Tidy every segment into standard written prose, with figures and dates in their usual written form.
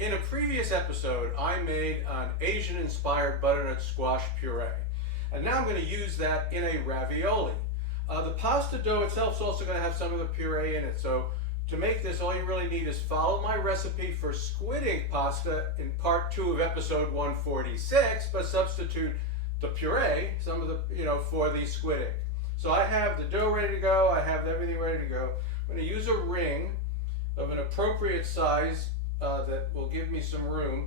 In a previous episode, I made an Asian-inspired butternut squash puree. And now I'm going to use that in a ravioli. The pasta dough itself is also going to have some of the puree in it. So to make this, all you really need is follow my recipe for squid ink pasta in part 2 of episode 146, but substitute the puree, some of the, for the squid ink. So I have the dough ready to go. I have everything ready to go. I'm going to use a ring of an appropriate size that will give me some room.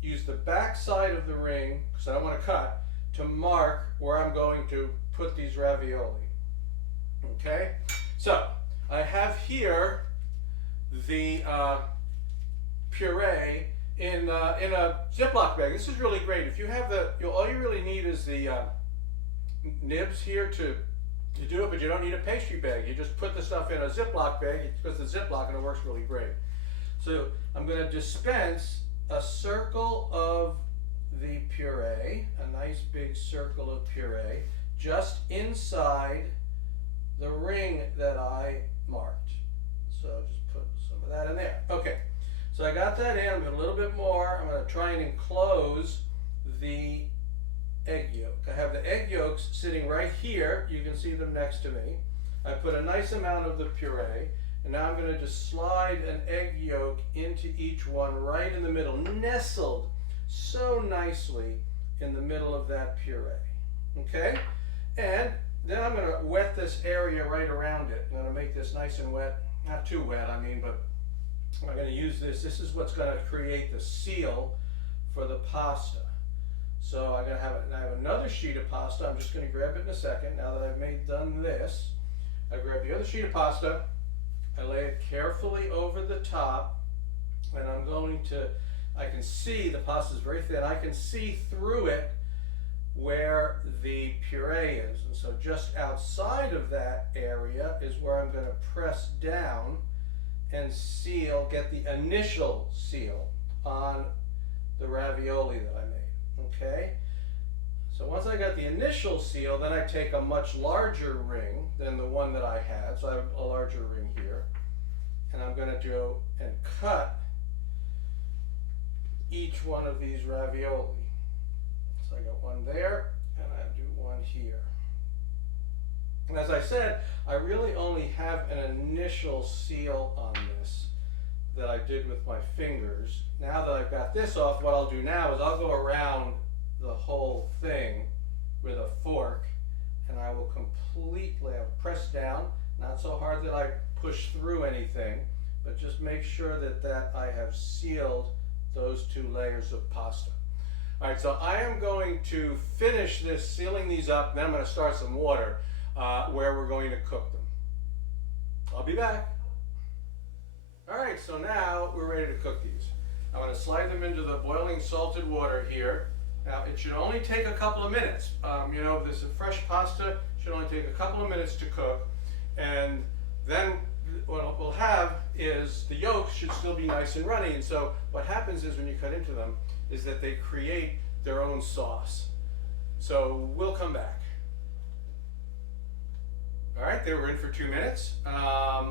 Use the back side of the ring, because I don't want to cut, to mark where I'm going to put these ravioli. Okay, so I have here the puree in a Ziploc bag. This is really great. If you have all you really need is the nibs here to do it, but you don't need a pastry bag. You just put the stuff in a Ziploc bag. It's the Ziploc and it works really great. So I'm going to dispense a circle of the puree, a nice big circle of puree, just inside the ring that I marked. So just put some of that in there. Okay, so I got that in. I'm going to a little bit more. I'm going to try and enclose the egg yolk. I have the egg yolks sitting right here. You can see them next to me. I put a nice amount of the puree. And now I'm going to just slide an egg yolk into each one right in the middle, nestled so nicely in the middle of that puree. Okay? And then I'm going to wet this area right around it. I'm going to make this nice and wet. Not too wet, but I'm going to use this. This is what's going to create the seal for the pasta. So I'm going to have another sheet of pasta. I'm just going to grab it in a second. Now that I've done this, I grab the other sheet of pasta. I lay it carefully over the top, and I can see the pasta is very thin. I can see through it where the puree is. And so just outside of that area is where I'm going to press down and get the initial seal on the ravioli that I made. Okay? So once I got the initial seal, then I take a much larger ring than the one that I had. So I have a larger ring here. And I'm going to go and cut each one of these ravioli. So I got one there, and I do one here. And as I said, I really only have an initial seal on this that I did with my fingers. Now that I've got this off, what I'll do now is I'll go around the whole thing with a fork, and I will press down, not so hard that I push through anything, but just make sure that I have sealed those 2 layers of pasta. All right, so I am going to finish this, sealing these up, and then I'm going to start some water where we're going to cook them. I'll be back. All right, so now we're ready to cook these. I'm going to slide them into the boiling salted water here. Now, it should only take a couple of minutes. This is fresh pasta. It should only take a couple of minutes to cook. And then what we'll have is the yolks should still be nice and runny. And so what happens is when you cut into them is that they create their own sauce. So we'll come back. All right, they were in for 2 minutes.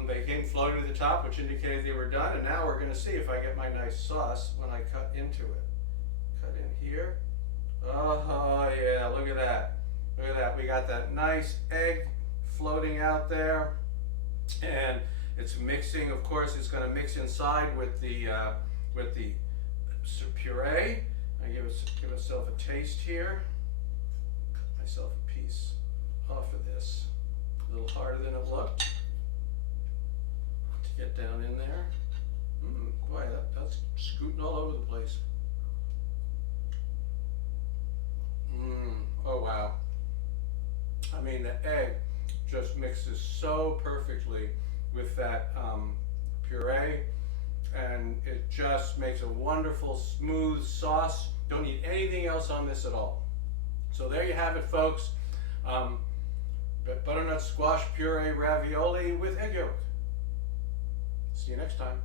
They came floating to the top, which indicated they were done. And now we're going to see if I get my nice sauce when I cut into it. Cut in here. Oh yeah, look at that. Look at that. We got that nice egg floating out there. And it's mixing, of course, it's going to mix inside with the puree. I give myself a taste here. Cut myself a piece off of this. A little harder than it looked to get down in there. Boy, that's scooting all over the place. Oh wow. The egg just mixes so perfectly with that puree, and it just makes a wonderful smooth sauce. Don't need anything else on this at all. So there you have it, folks. Butternut squash puree ravioli with egg yolk. See you next time.